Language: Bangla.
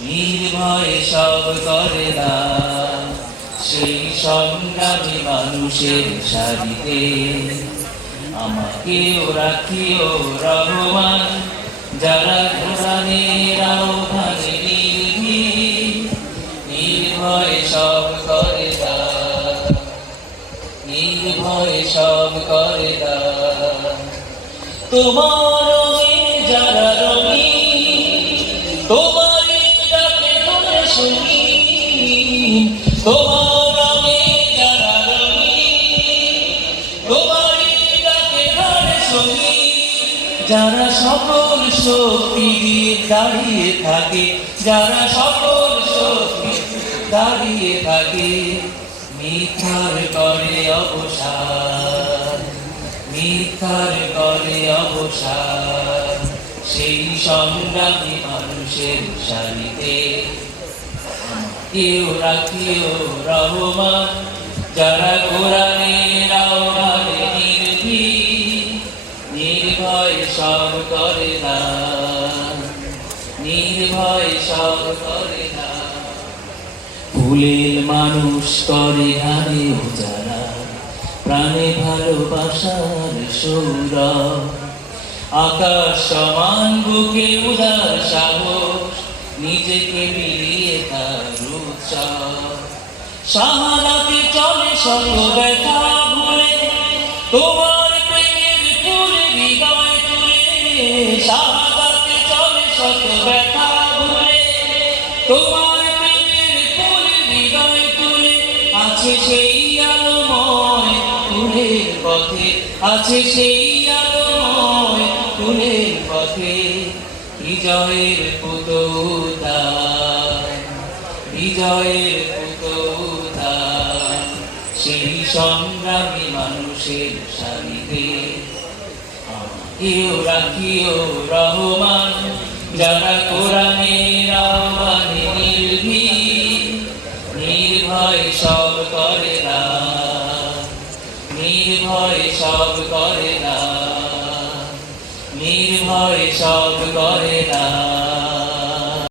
নির্ভয় সব করে না। সেই সংগ্রামী মানুষের সারিতে আমাকেও রাখিও রহমান। যারা ঘোরানের আহ্বানে নির্ভয় সব করে না। নির্ভয় সব করে না। তোমার যারা রঙি তোমার যারা সকল শক্তি দিয়ে দাঁড়িয়ে থাকে, যারা সকল শক্তি দাঁড়িয়ে থাকে, মিথ্যার করে অবসান, মিথ্যার করে অবসান। সেই সংগ্রামী মানুষের সারিতে কেউ রাখিও রহমান। যারা নির্ভয় সব করে না। নির্ভয় সব করে না। ফুলের মানুষ করে হারে যারা, প্রাণে ভালোবাসার সৌর আকাশ সমান বুকে উদার সাহস, নিজেকে মিলিয়ে তার শাহাদাতে চলে শত ব্যথা ভুলে, তোমার প্রেমের ফুলে হৃদয় তুলে শাহাদাতে চলে শত ব্যথা ভুলে, তোমার প্রেমের ফুলে হৃদয় তুলে, আছে সেই আলোময় ফুলের পথে, আছে সেই আলোময় ফুলের পথে, বিজয়ের পুতৌতা বিজয়ের পুতৌতা সেই সংগ্রামী মানুষের সারিতে। কেউ রাখিও রহমান, যারা কোরআনের আহ্বানে নির্ভীক, নির্ভয় সব করে না, নির্ভয় সব করে না, নির্ভয় সব করে না।